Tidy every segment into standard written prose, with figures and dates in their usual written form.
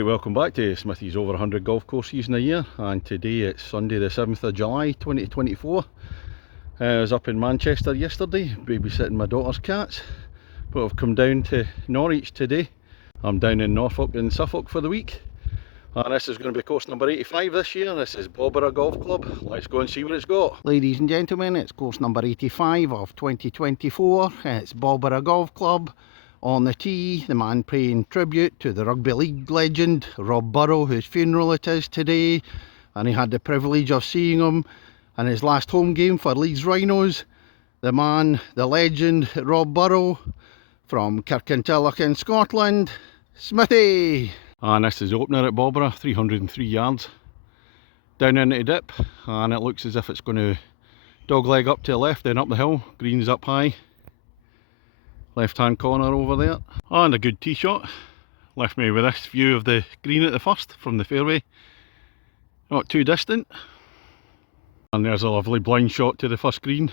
Hey, welcome back to Smithy's over 100 golf course season a year, and today it's Sunday the 7th of July 2024. I was up in Manchester yesterday babysitting my daughter's cats, but I've come down to Norwich today. I'm down in Norfolk in Suffolk for the week, and this is going to be course number 85 this year. This is Bawburgh Golf Club. Let's go and see what it's got. Ladies and gentlemen, it's course number 85 of 2024. It's Bawburgh Golf Club. On the tee, the man paying tribute to the rugby league legend Rob Burrow, whose funeral it is today, and he had the privilege of seeing him in his last home game for Leeds Rhinos. The man, the legend Rob Burrow from Kirkintilloch in Scotland, Smithy. And this is the opener at Bawburgh, 303 yards down into the dip, and it looks as if it's going to dogleg up to the left, then up the hill. Green's up high, left hand corner over there, and a good tee shot left me with this view of the green at the first from the fairway, not too distant. And there's a lovely blind shot to the first green.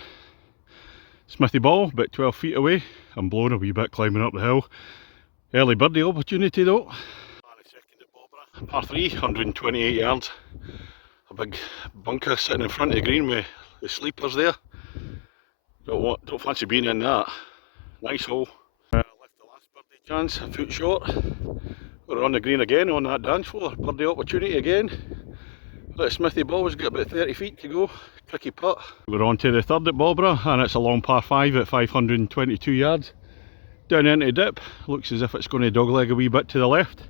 Smithy ball about 12 feet away. I'm blowing a wee bit climbing up the hill. Early birdie opportunity though. And a second at Bawburgh, par 3, 128 yards. A big bunker sitting in front of the green with the sleepers there. Don't fancy being in that. Nice hole. Left the last birdie chance a foot short. We're on the green again on that dance floor. Birdie opportunity again. But Smithy ball's got about 30 feet to go. Tricky putt. We're on to the third at Bawburgh, and it's a long par 5 at 522 yards. Down into the dip. Looks as if it's going to dogleg a wee bit to the left.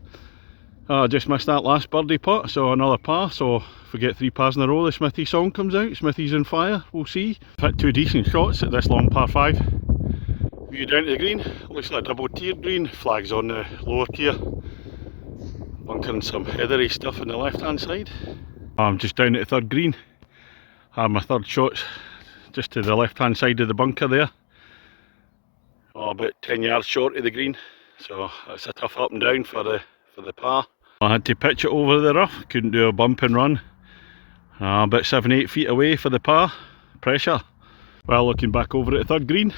I just missed that last birdie putt, so another par. So if we get 3 pars in a row, the Smithy song comes out. Smithy's on fire. We'll see. Hit 2 decent shots at this long par 5. View down to the green, looks like a double tiered green, flags on the lower tier. Bunkering some heathery stuff on the left hand side. I'm just down at the third green. My third shot's just to the left hand side of the bunker there. About 10 yards short of the green, so it's a tough up and down for the par. I had to pitch it over the rough, couldn't do a bump and run. About 7-8 feet away for the par. Pressure. Well, looking back over at the third green,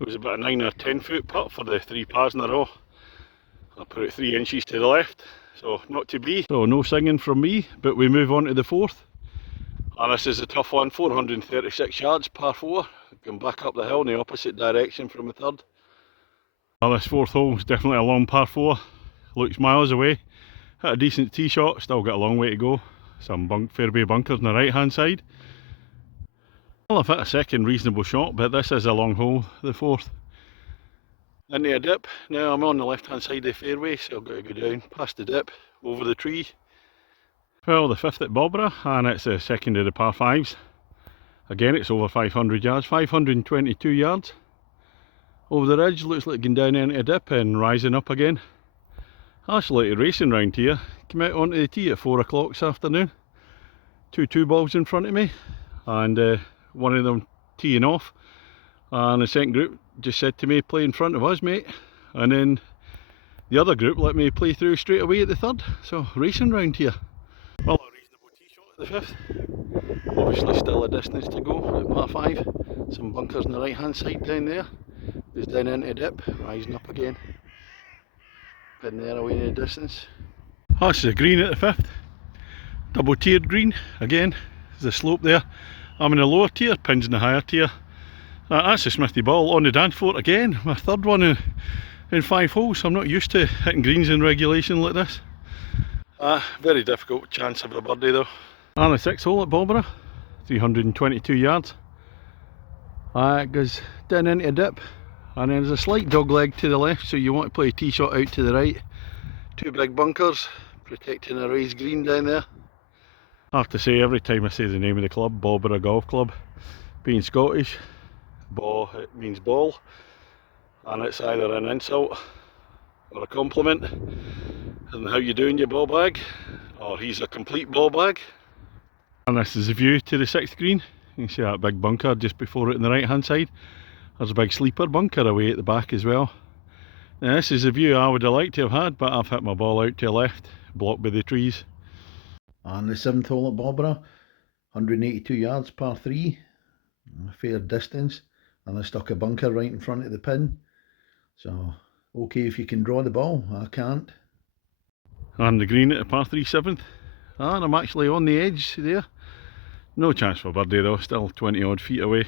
it was about a 9 or 10 foot putt for the 3 pars in a row. I put it 3 inches to the left, so not to be. So no singing from me, but we move on to the fourth. And this is a tough one, 436 yards, par 4. Going back up the hill in the opposite direction from the third. Well, this fourth hole is definitely a long par 4. Looks miles away. Hit a decent tee shot, still got a long way to go. Some fairway bunkers on the right hand side. Well, I've hit a second reasonable shot, but this is a long hole, the fourth. Into a dip. Now I'm on the left hand side of the fairway, so I've got to go down past the dip, over the tree. Well, the fifth at Bawburgh, and it's the second of the par 5s. Again, it's over 500 yards, 522 yards. Over the ridge, looks like going down into a dip and rising up again. Absolutely racing round here. Came out onto the tee at 4 o'clock this afternoon. Two balls in front of me, and one of them teeing off, and the second group just said to me, play in front of us, mate. And then the other group let me play through straight away at the third. So racing round here. Well, a reasonable tee shot at the fifth. Obviously still a distance to go at par 5. Some bunkers on the right hand side down there. Goes down into the dip, rising up again. Pin there away in the distance. That's the green at the fifth. Double tiered green again. There's a slope there. I'm in the lower tier, pins in the higher tier. That's a Smithy ball on the dance floor again. My third one in 5 holes. I'm not used to hitting greens in regulation like this. Very difficult chance of a birdie though. And the 6th hole at Bawburgh, 322 yards. It goes down into a dip, and then there's a slight dog leg to the left, so you want to play a tee shot out to the right. 2 big bunkers protecting a raised green down there. I have to say, every time I say the name of the club, Bawburgh Golf Club, being Scottish, it means ball, and it's either an insult or a compliment. And how you doing, you ball bag? Or he's a complete ball bag. And this is the view to the 6th green. You can see that big bunker just before it on the right hand side. There's a big sleeper bunker away at the back as well. Now this is the view I would have liked to have had, but I've hit my ball out to the left, blocked by the trees. And the 7th hole at Bawburgh, 182 yards, par 3, a fair distance, and I stuck a bunker right in front of the pin. So, okay if you can draw the ball, I can't. And the green at the par 3 7th. And I'm actually on the edge there. No chance for birdie though, still 20 odd feet away.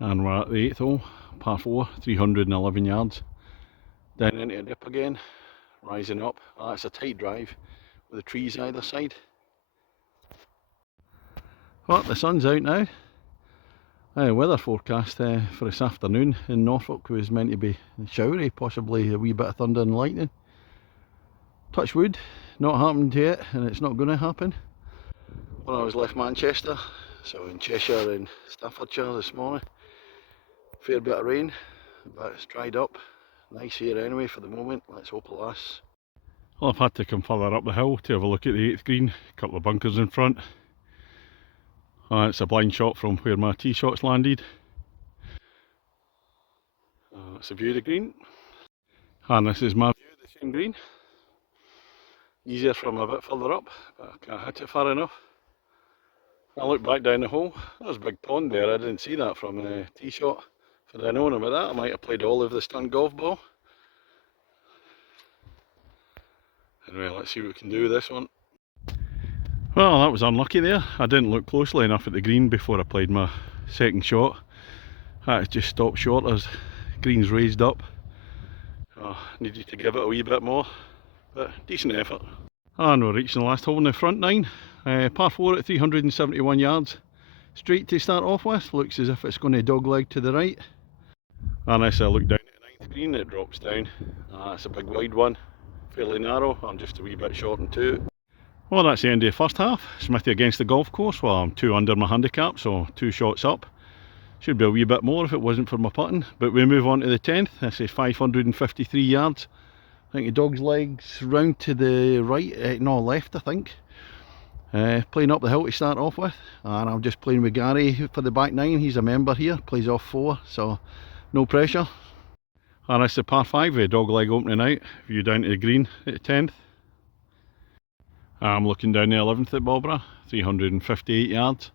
And we're at the 8th hole, par 4, 311 yards. Down into a dip again, rising up. That's a tight drive with the trees either side. Well, the sun's out now. Weather forecast for this afternoon in Norfolk was meant to be showery, possibly a wee bit of thunder and lightning. Touch wood, not happened yet, and it's not going to happen. When I was left Manchester, so in Cheshire and Staffordshire this morning, fair bit of rain, but it's dried up. Nice here anyway for the moment, let's hope it lasts. Well, I've had to come further up the hill to have a look at the 8th green, a couple of bunkers in front. It's a blind shot from where my tee shots landed. That's a view of the green. And this is my view of the same green. Easier from a bit further up, but I can't hit it far enough. I look back down the hole, there's a big pond there, I didn't see that from the tee shot. If I'd known about that, I might have played all of the stunned golf ball. Anyway, let's see what we can do with this one. Well, that was unlucky there. I didn't look closely enough at the green before I played my second shot. That just stopped short as green's raised up. Needed to give it a wee bit more, but decent effort. And we're reaching the last hole in the front nine. Par 4 at 371 yards. Straight to start off with, looks as if it's going to dogleg to the right. And as I look down at the 9th green, it drops down. It's a big wide one, fairly narrow. I'm just a wee bit short on 2. Well, that's the end of the first half. Smithy against the golf course. Well, I'm 2 under my handicap, so 2 shots up. Should be a wee bit more if it wasn't for my putting. But we move on to the 10th. This is 553 yards. I think the dog's legs round to the right, no, left I think. Playing up the hill to start off with. And I'm just playing with Gary for the back 9. He's a member here, plays off 4, so no pressure. And it's the par 5 with dog leg opening out. View down to the green at the 10th. I'm looking down the 11th at Bawburgh, 358 yards.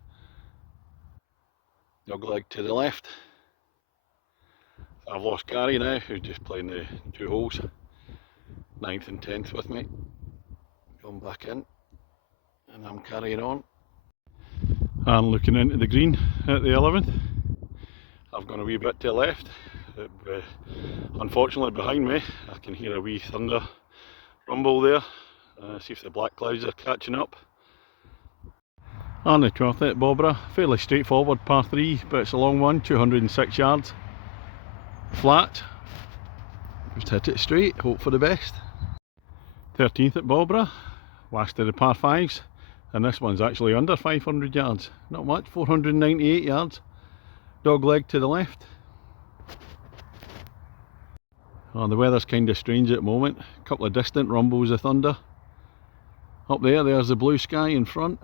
Dog leg to the left. I've lost Gary now, who's just playing the 2 holes. 9th and 10th with me. Going back in, and I'm carrying on. And looking into the green at the 11th. I've gone a wee bit to the left. Unfortunately behind me, I can hear a wee thunder rumble there. See if the black clouds are catching up. And the 12th at Bawburgh, fairly straightforward par 3, but it's a long one, 206 yards. Flat, just hit it straight, hope for the best. 13th at Bawburgh, last of the par 5s, and this one's actually under 500 yards, not much, 498 yards. Dog leg to the left. The weather's kind of strange at the moment, a couple of distant rumbles of thunder. Up there, there's the blue sky in front.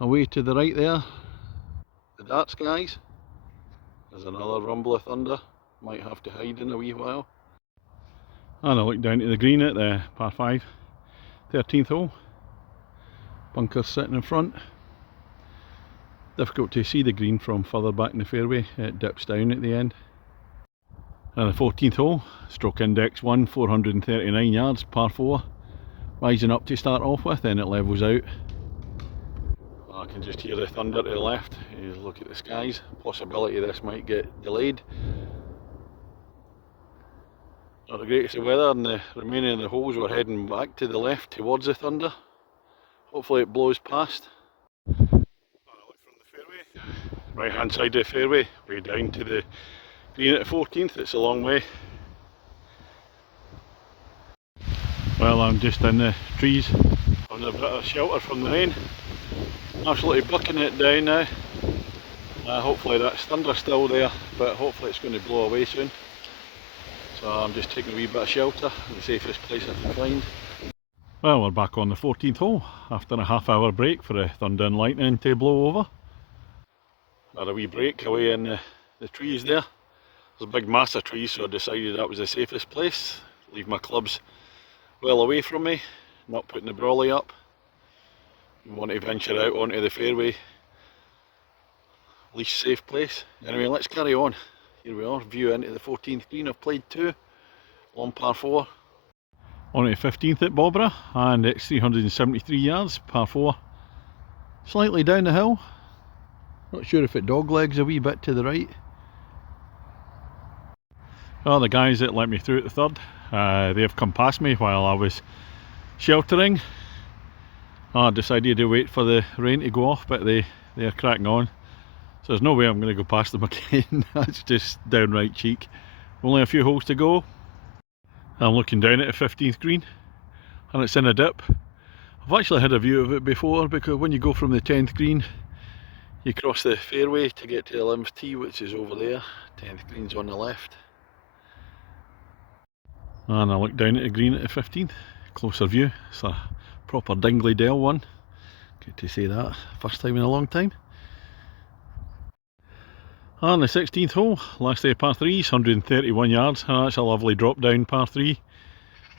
Away to the right there, the dark skies. There's another rumble of thunder, might have to hide in a wee while. And I look down to the green at the par 5, 13th hole. Bunkers sitting in front. Difficult to see the green from further back in the fairway, it dips down at the end. And the 14th hole, stroke index 1, 439 yards, par 4. Rising up to start off with, then it levels out. I can just hear the thunder to the left. You look at the skies, possibility this might get delayed. Not the greatest of weather, and the remaining of the holes were heading back to the left towards the thunder. Hopefully it blows past. I look from the fairway, right hand side of the fairway, way down to the green at the 14th, it's a long way. Well, I'm just in the trees, having a bit of shelter from the rain. Absolutely bucking it down now. Hopefully that's thunder still there, but hopefully it's going to blow away soon. So I'm just taking a wee bit of shelter, the safest place I can find. Well, we're back on the 14th hole after a half-hour break for the thunder and lightning to blow over. Had a wee break away in the trees there. There's a big mass of trees, so I decided that was the safest place. Leave my clubs well away from me, not putting the brolly up. You want to venture out onto the fairway, least safe place. Anyway, let's carry on. Here we are, view into the 14th green. I've played 2, long par 4. On to 15th at Bawburgh, and it's 373 yards, par 4. Slightly down the hill. Not sure if it doglegs a wee bit to the right. Oh, the guys that let me through at the third, they've come past me while I was sheltering. I decided to wait for the rain to go off, but they're cracking on. So there's no way I'm going to go past them again. That's just downright cheek. Only a few holes to go. I'm looking down at the 15th green, and it's in a dip. I've actually had a view of it before, because when you go from the 10th green, you cross the fairway to get to the 11th tee, which is over there. 10th green's on the left. And I look down at the green at the 15th, closer view. It's a proper Dingley Dell one. Good to say that, first time in a long time. And the 16th hole, last day of par 3s, 131 yards, and that's a lovely drop down par 3.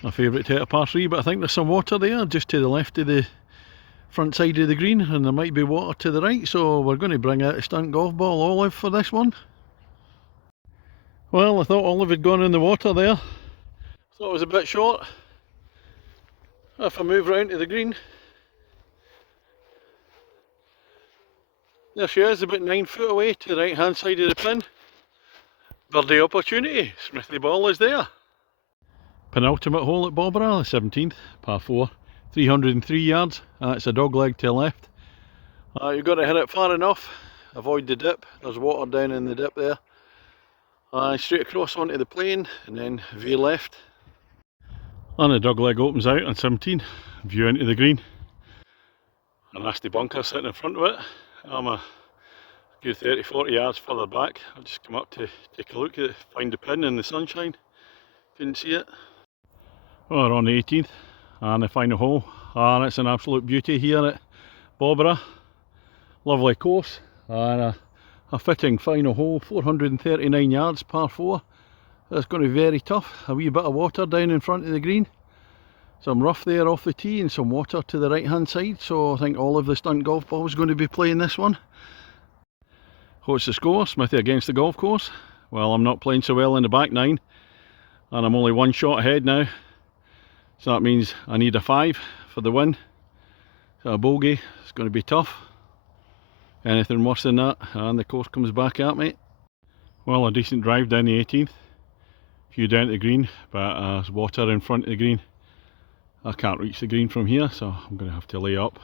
My favourite type of par 3, but I think there's some water there just to the left of the front side of the green, and there might be water to the right, so we're going to bring out a stunt golf ball Olive for this one. Well, I thought Olive had gone in the water there. Thought it was a bit short. If I move round to the green, there she is, about 9 foot away to the right hand side of the pin. Birdie opportunity, Smithy ball is there. Penultimate hole at Bawburgh, the 17th, par 4, 303 yards, that's a dog leg to the left. You've got to hit it far enough, avoid the dip, there's water down in the dip there. Straight across onto the plane and then veer left. And the dog leg opens out on 17, view into the green. A nasty bunker sitting in front of it. I'm a good 30-40 yards further back. I've just come up to take a look at it, find the pin in the sunshine. Couldn't see it. Well, we're on the 18th and the final hole, and it's an absolute beauty here at Bawburgh. Lovely course and a fitting final hole, 439 yards, par 4. It's going to be very tough. A wee bit of water down in front of the green. Some rough there off the tee and some water to the right hand side, so I think all of the stunt golf ball is going to be playing this one. What's the score? Smithy against the golf course. Well, I'm not playing so well in the back 9 and I'm only 1 shot ahead now, so that means I need a 5 for the win. So a bogey, it's going to be tough. Anything worse than that and the course comes back at me. Well, a decent drive down the 18th, few down to the green, but there's water in front of the green. I can't reach the green from here, so I'm going to have to lay up.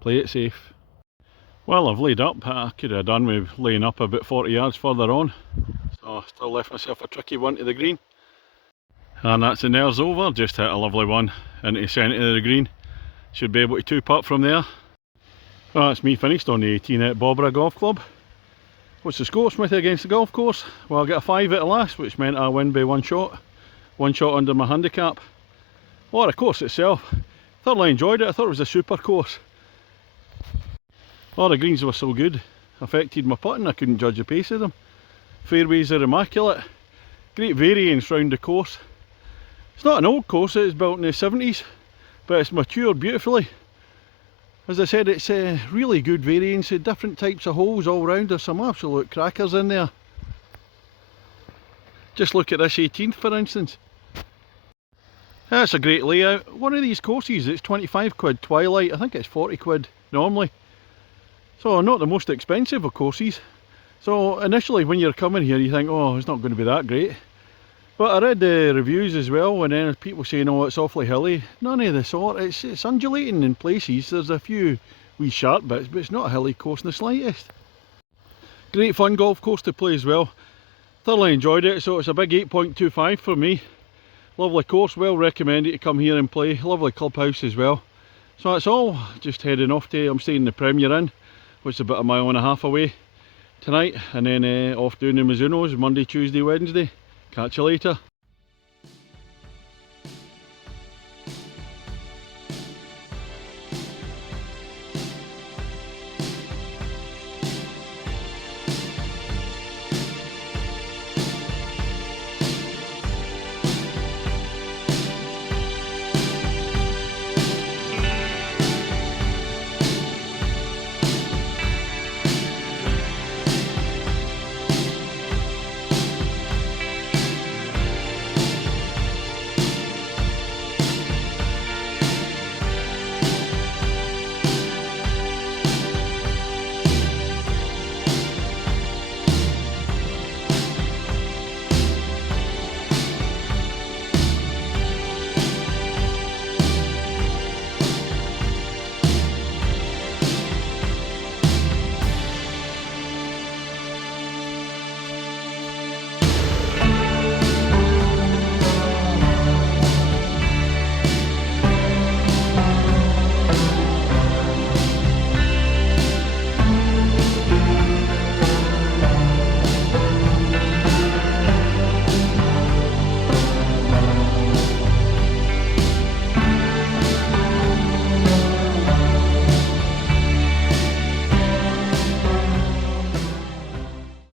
Play it safe. Well, I've laid up. I could have done with laying up about 40 yards further on, so I still left myself a tricky one to the green. And that's the nails over, just hit a lovely one into the centre of the green. Should be able to 2-putt from there. Well, that's me finished on the 18 at Bawburgh Golf Club. What's the score, Smithy against the golf course? Well, I got a 5 at the last, which meant I win by 1 shot. 1 shot under my handicap. Well, the course itself, thoroughly enjoyed it. I thought it was a super course. Oh, the greens were so good, affected my putting, I couldn't judge the pace of them. Fairways are immaculate, great variance round the course. It's not an old course, it was built in the 70s, but it's matured beautifully. As I said, it's really good variance, different types of holes all round. There's some absolute crackers in there. Just look at this 18th for instance. That's a great layout. One of these courses, it's 25 quid twilight, I think it's 40 quid normally. So not the most expensive of courses. So initially when you're coming here you think, oh, it's not going to be that great. But I read the reviews as well, and then people saying, oh, it's awfully hilly. None of the sort, it's undulating in places. There's a few wee sharp bits, but it's not a hilly course in the slightest. Great fun golf course to play as well. Thoroughly enjoyed it, so it's a big 8.25 for me. Lovely course, well recommended to come here and play. Lovely clubhouse as well. So that's all, just heading off to, I'm staying in the Premier Inn, which is about 1.5 miles away tonight, and then off doing the Mizuno's Monday, Tuesday, Wednesday. Catch you later.